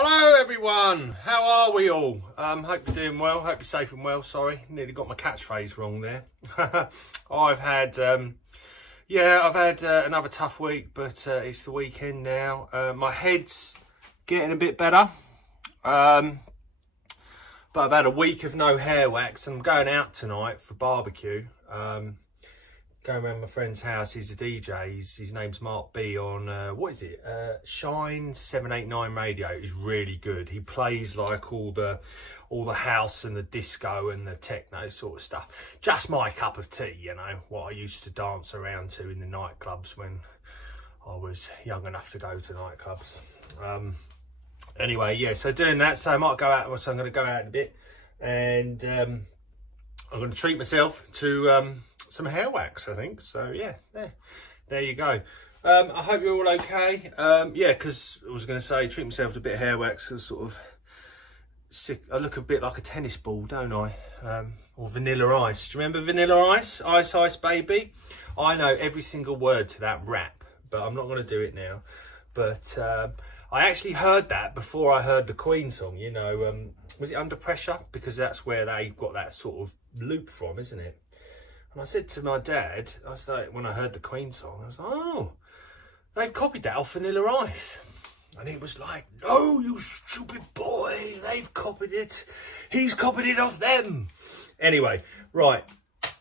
Hello everyone, how are we all? Hope you're doing well, hope you're safe and well. Sorry, nearly got my catchphrase wrong there. I've had another tough week, but it's the weekend now. My head's getting a bit better, but I've had a week of no hair wax and I'm going out tonight for barbecue. Going around my friend's house. He's a DJ. His name's Mark B on Shine 789 radio. He's really good. He plays like all the house and the disco and the techno sort of stuff. Just my cup of tea, you know, what I used to dance around to in the nightclubs when I was young enough to go to nightclubs. Anyway, yeah, so doing that, so I might go out. So I'm going to go out in a bit, and I'm going to treat myself to some hair wax, I think. So yeah, there you go. I hope you're all okay. Yeah, because I was going to say, treat myself to a bit of hair wax, because sort of sick. I look a bit like a tennis ball, don't I? Or Vanilla Ice. Do you remember Vanilla Ice? Ice Ice Baby. I know every single word to that rap, but I'm not going to do it now. But I actually heard that before I heard the Queen song. You know, was it Under Pressure? Because that's where they got that sort of loop from, isn't it? And I said to my dad, I was like, when I heard the Queen song, I was like, oh, they've copied that off Vanilla Ice. And he was like, no, you stupid boy, they've copied it. He's copied it off them. Anyway, right,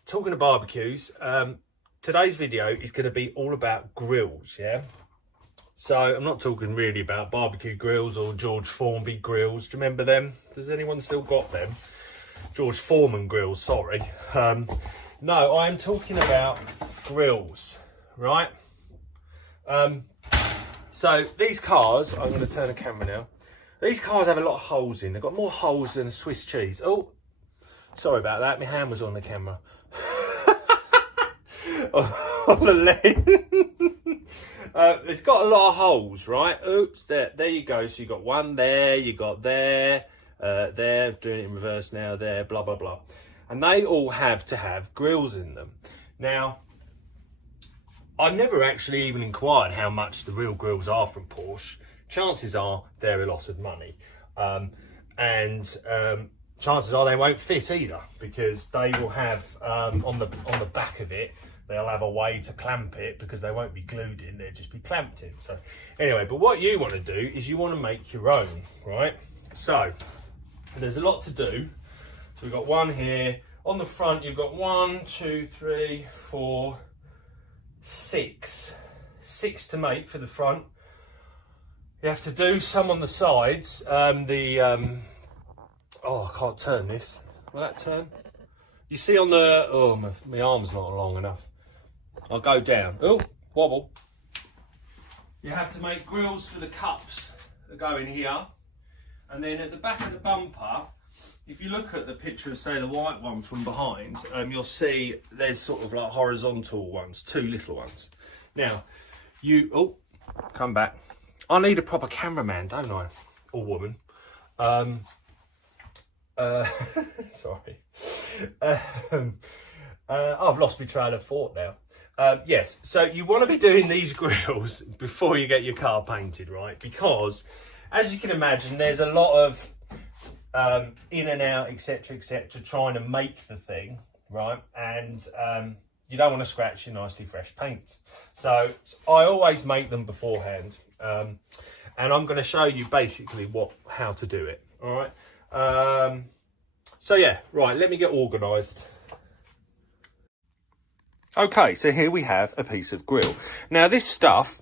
talking of barbecues, today's video is going to be all about grills, yeah? So I'm not talking really about barbecue grills or George Formby grills. Do you remember them? Does anyone still got them? George Foreman grills, sorry. No, I'm talking about grills, right? So these cars, I'm going to turn the camera now. These cars have a lot of holes in. They've got more holes than Swiss cheese. Oh, sorry about that. My hand was on the camera. On the leg. It's got a lot of holes, right? Oops, there you go. So you got one there, you got there, doing it in reverse now, there, blah, blah, blah. And they all have to have grills in them. Now, I never actually even inquired how much the real grills are from Porsche. Chances are they're a lot of money. Chances are they won't fit either, because they will have, on the back of it, they'll have a way to clamp it, because they won't be glued in, they'll just be clamped in. So anyway, but what you want to do is you want to make your own, right? So there's a lot to do. So we've got one here. On the front, you've got 1, 2, 3, 4, 6. 6 to make for the front. You have to do some on the sides. Oh, I can't turn this. Will that turn? You see on the, oh, my arm's not long enough. I'll go down. Oh, wobble. You have to make grills for the cups that go in here. And then at the back of the bumper, if you look at the picture of, say, the white one from behind, you'll see there's sort of like horizontal ones, 2 little ones. Now, come back. I need a proper cameraman, don't I? Or woman. Sorry. I've lost my train of thought now. Yes, so you want to be doing these grills before you get your car painted, right? Because, as you can imagine, there's a lot of in and out, etc., trying to make the thing, right? And you don't want to scratch your nicely fresh paint. So I always make them beforehand, and I'm going to show you basically how to do it. All right. So yeah, right. Let me get organised. Okay, so here we have a piece of grill. Now this stuff,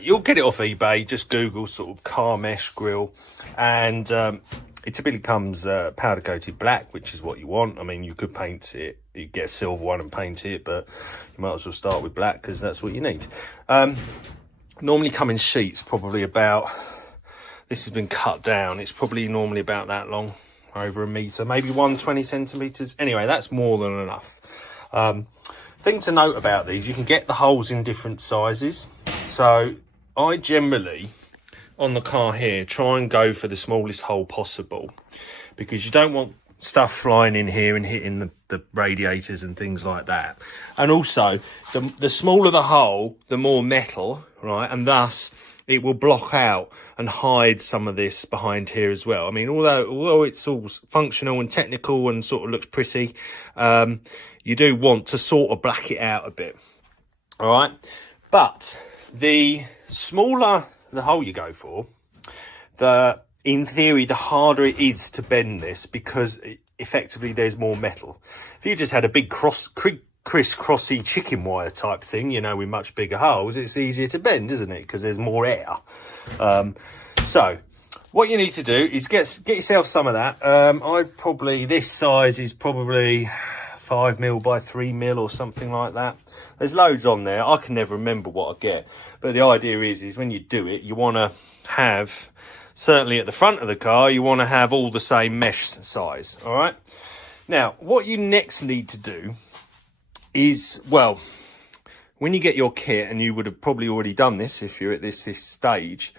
you'll get it off eBay. Just Google sort of car mesh grill, and it typically comes powder coated black, which is what you want. I mean, you could paint it, you get a silver one and paint it, but you might as well start with black because that's what you need. Normally come in sheets, probably about, this has been cut down, it's probably normally about that long, over 1 metre, maybe 120 centimetres. Anyway, that's more than enough. Thing to note about these, you can get the holes in different sizes. So I generally, on the car here, try and go for the smallest hole possible, because you don't want stuff flying in here and hitting the radiators and things like that. And also, the smaller the hole, the more metal, right? And thus, it will block out and hide some of this behind here as well. I mean, although it's all functional and technical and sort of looks pretty, you do want to sort of black it out a bit. All right, but the smaller the hole you go for, in theory, the harder it is to bend this, because effectively there's more metal. If you just had a big crisscrossy chicken wire type thing, you know, with much bigger holes, it's easier to bend, isn't it? Because there's more air. So what you need to do is get yourself some of that. This size is probably 5mm by 3mm or something like that. There's loads on there. I can never remember what I get, but the idea is when you do it, you want to have, certainly at the front of the car, you want to have all the same mesh size. All right, now what you next need to do is, well, when you get your kit, and you would have probably already done this if you're at this stage,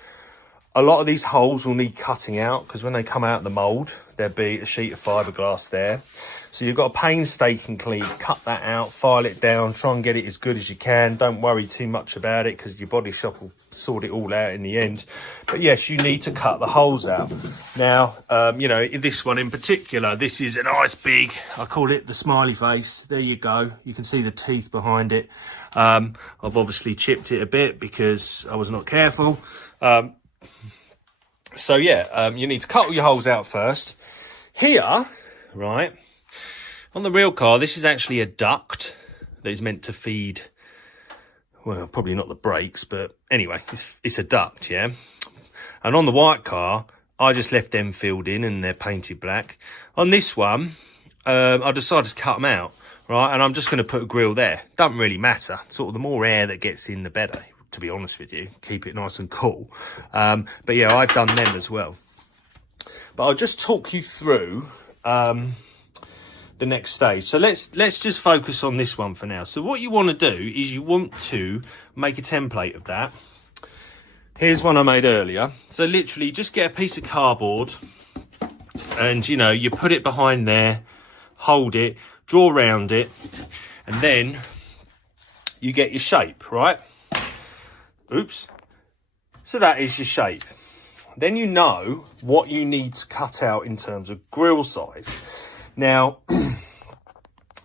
a lot of these holes will need cutting out, because when they come out of the mold, there'll be a sheet of fiberglass there. So you've got to painstakingly cut that out, file it down, try and get it as good as you can. Don't worry too much about it, because your body shop will sort it all out in the end. But yes, you need to cut the holes out. Now, you know, in this one in particular, this is a nice big, I call it the smiley face. There you go. You can see the teeth behind it. I've obviously chipped it a bit because I was not careful. So yeah, you need to cut all your holes out first. Here, right, on the real car, this is actually a duct that is meant to feed, well, probably not the brakes, but anyway, it's a duct, yeah? And on the white car, I just left them filled in and they're painted black. On this one, I decided to cut them out, right? And I'm just going to put a grill there. Doesn't really matter. Sort of the more air that gets in, the better, to be honest with you. Keep it nice and cool. But yeah, I've done them as well. But I'll just talk you through the next stage. So let's just focus on this one for now. So what you want to do is you want to make a template of that. Here's one I made earlier. So literally just get a piece of cardboard and, you know, you put it behind there, hold it, draw around it, and then you get your shape, right? Oops. So that is your shape. Then you know what you need to cut out in terms of grill size. Now,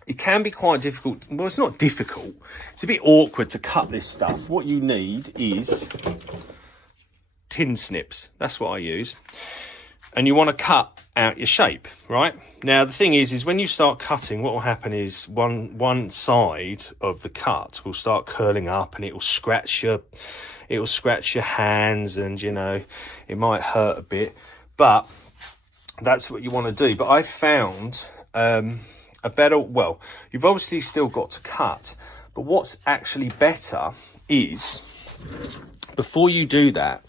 it can be quite difficult. Well, it's not difficult. It's a bit awkward to cut this stuff. What you need is tin snips. That's what I use. And you want to cut out your shape, right? Now, the thing is when you start cutting, what will happen is one side of the cut will start curling up, and it will scratch your hands, and, you know, it might hurt a bit, but that's what you want to do. But I found a better, well, you've obviously still got to cut, but what's actually better is, before you do that,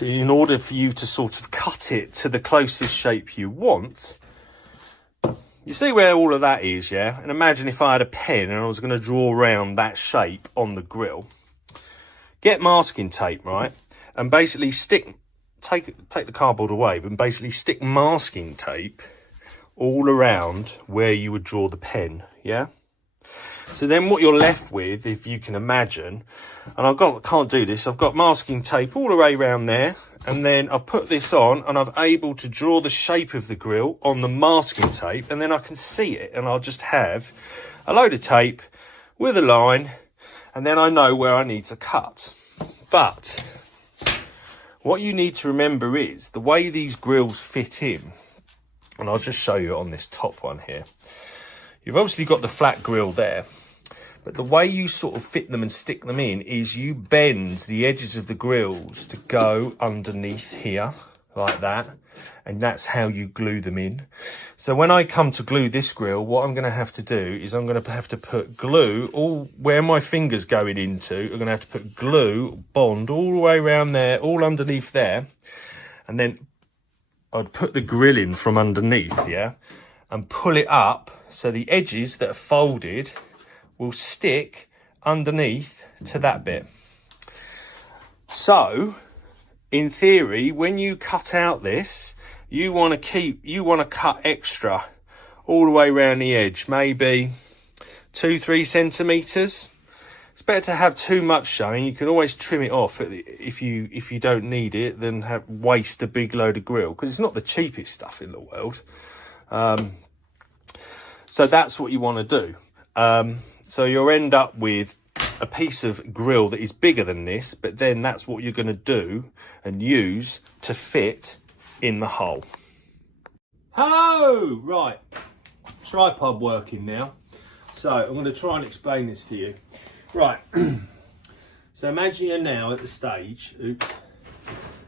in order for you to sort of cut it to the closest shape you want, you see where all of that is, yeah? And imagine if I had a pen and I was going to draw around that shape on the grill. Get masking tape, right? And basically take the cardboard away, but basically stick masking tape all around where you would draw the pen, yeah? So then what you're left with, if you can imagine, and I can't do this, I've got masking tape all the way around there, and then I've put this on, and I'm able to draw the shape of the grill on the masking tape, and then I can see it, and I'll just have a load of tape with a line, and then I know where I need to cut. But what you need to remember is the way these grills fit in, and I'll just show you on this top one here. You've obviously got the flat grill there, but the way you sort of fit them and stick them in is you bend the edges of the grills to go underneath here like that, and that's how you glue them in. So when I come to glue this grill, what I'm going to have to do is I'm going to have to put glue all where my finger's going into. I'm going to have to put glue, bond all the way around there, all underneath there, and then I'd put the grill in from underneath, yeah, and pull it up so the edges that are folded will stick underneath to that bit. So in theory, when you cut out this, you want to cut extra all the way around the edge, maybe 2-3 centimeters. it's better to have too much showing. You can always trim it off if you don't need it than waste a big load of grille, because it's not the cheapest stuff in the world. So that's what you want to do. So you'll end up with a piece of grille that is bigger than this, but then that's what you're going to do and use to fit in the hole. Hello! Right, tripod working now. So I'm going to try and explain this to you. Right, so imagine you're now at the stage, oops.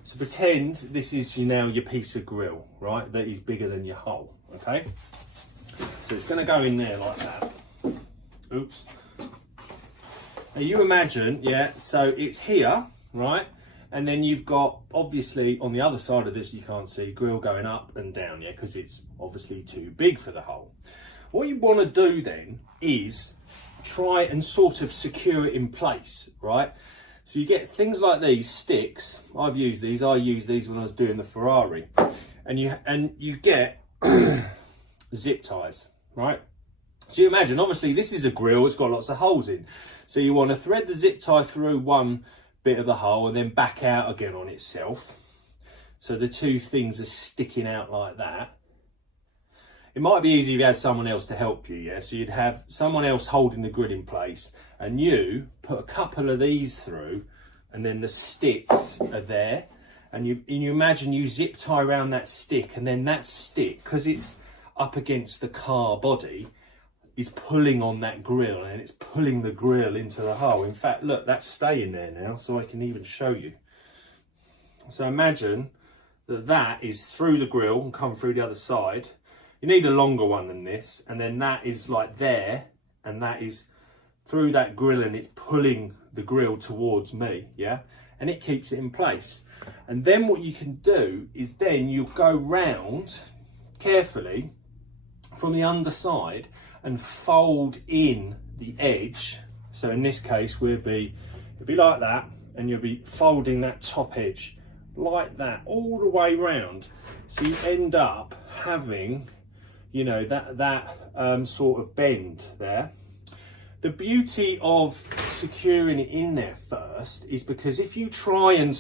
So pretend this is now your piece of grille, right, that is bigger than your hole, okay? So it's going to go in there like that. Oops. Now you imagine, yeah, so it's here, right? And then you've got, obviously, on the other side of this, you can't see, grille going up and down, yeah, because it's obviously too big for the hole. What you want to do then is try and sort of secure it in place, right? So you get things like these sticks. I've used these. I used these when I was doing the Ferrari, and you get zip ties, right? So you imagine, obviously, this is a grille. It's got lots of holes in, so you want to thread the zip tie through one bit of the hole and then back out again on itself. So the two things are sticking out like that. It might be easy if you had someone else to help you, yeah? So you'd have someone else holding the grid in place and you put a couple of these through, and then the sticks are there. And you imagine you zip tie around that stick, and then that stick, because it's up against the car body, is pulling on that grille, and it's pulling the grille into the hole. In fact, look, that's staying there now, so I can even show you. So imagine that that is through the grille and come through the other side. You need a longer one than this, and then that is like there, and that is through that grille, and it's pulling the grille towards me, yeah? And it keeps it in place. And then what you can do is then you'll go round carefully from the underside and fold in the edge. So in this case, it'll be like that, and you'll be folding that top edge like that all the way round. So you end up having, you know, that sort of bend there. The beauty of securing it in there first is because if you try and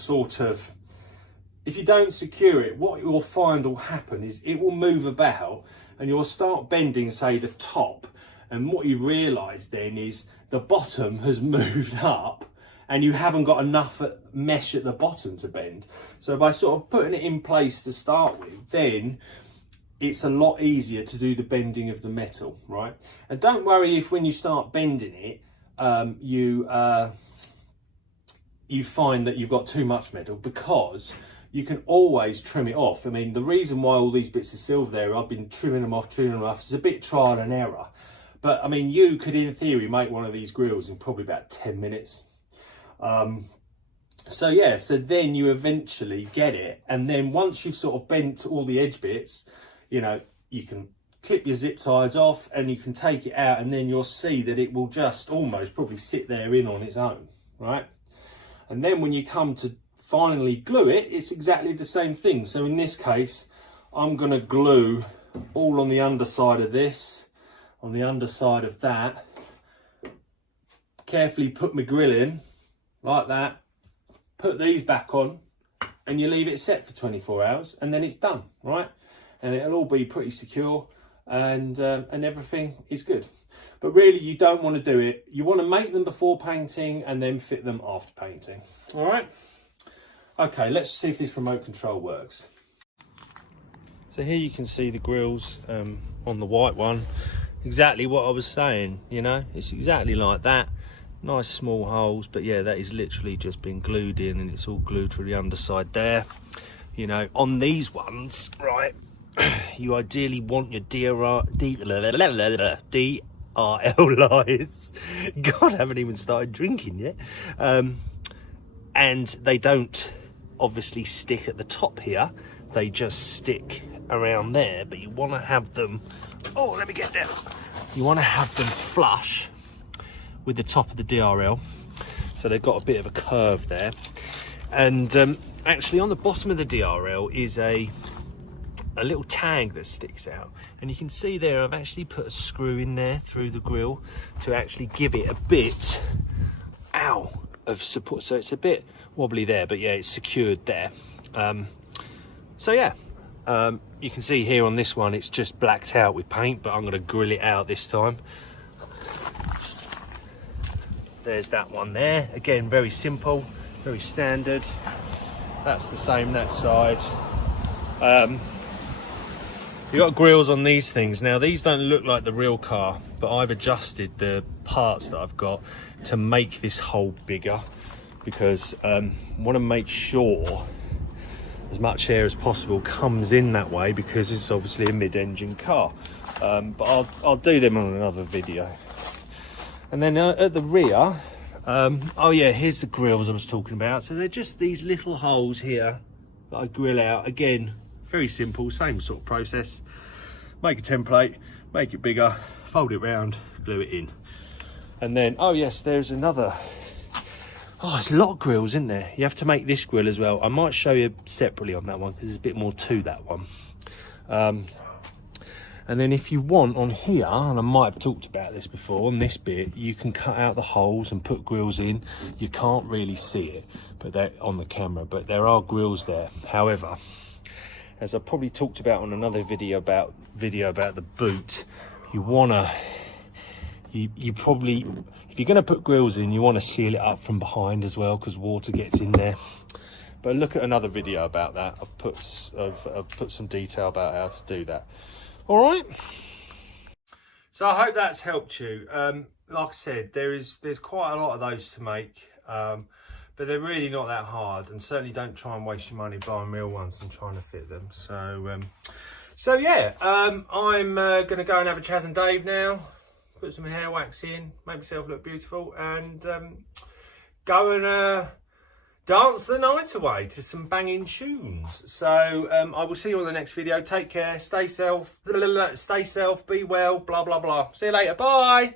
if you don't secure it, what you'll find will happen is it will move about, and you'll start bending, say, the top, and what you realise then is the bottom has moved up and you haven't got enough mesh at the bottom to bend. So by sort of putting it in place to start with, then it's a lot easier to do the bending of the metal, right? And don't worry if when you start bending it, you find that you've got too much metal, because you can always trim it off. I mean, the reason why all these bits of silver there, I've been trimming them off. It's a bit trial and error. But I mean, you could, in theory, make one of these grills in probably about 10 minutes. So yeah, so then you eventually get it. And then once you've sort of bent all the edge bits, you know, you can clip your zip ties off and you can take it out, and then you'll see that it will just almost probably sit there in on its own, right? And then when you come to finally glue it, it's exactly the same thing. So in this case, I'm going to glue all on the underside of this, on the underside of that, carefully put my grill in like that, put these back on, and you leave it set for 24 hours and then it's done, right? And it'll all be pretty secure, and everything is good. But really, you don't want to do it. You want to make them before painting and then fit them after painting. All right. Okay, let's see if this remote control works. So here you can see the grills on the white one. Exactly what I was saying, you know, it's exactly like that. Nice small holes, but yeah, that is literally just been glued in, and it's all glued to the underside there. You know, on these ones, right, you ideally want your DRL lights. God, I haven't even started drinking yet. And they don't obviously stick at the top here, they just stick around there, but you want to have them, oh, let me get down. You want to have them flush with the top of the DRL, so they've got a bit of a curve there. And actually on the bottom of the DRL is a little tag that sticks out, and you can see there I've actually put a screw in there through the grill to actually give it a bit of support, so it's a bit wobbly there, but yeah, it's secured there. So yeah, you can see here on this one it's just blacked out with paint, but I'm going to grill it out this time. There's that one there, again very simple, very standard. That's the same that side. You've got grills on these things. Now these don't look like the real car, but I've adjusted the parts that I've got to make this hole bigger, because I want to make sure as much air as possible comes in that way, because it's obviously a mid-engine car. But I'll do them on another video. And then at the rear, oh yeah, here's the grills I was talking about. So they're just these little holes here that I grill out. Again, very simple, same sort of process. Make a template, make it bigger, fold it round, glue it in. And then, oh yes, there's another. Oh, there's a lot of grills in there. You have to make this grill as well. I might show you separately on that one, because there's a bit more to that one. And then if you want on here, and I might have talked about this before, on this bit, you can cut out the holes and put grills in. You can't really see it, but they're on the camera, but there are grills there. However, as I probably talked about on another video about the boot, you wanna, you probably, if you're gonna put grills in, you wanna seal it up from behind as well, because water gets in there. But look at another video about that. I've put some detail about how to do that. All right. So I hope that's helped you. Like I said, there's quite a lot of those to make, but they're really not that hard, and certainly don't try and waste your money buying real ones and trying to fit them. So yeah, I'm gonna go and have a Chaz and Dave now, put some hair wax in, make myself look beautiful, and go and dance the night away to some banging tunes. So I will see you on the next video. Take care, stay safe, be well, blah blah blah. See you later, bye.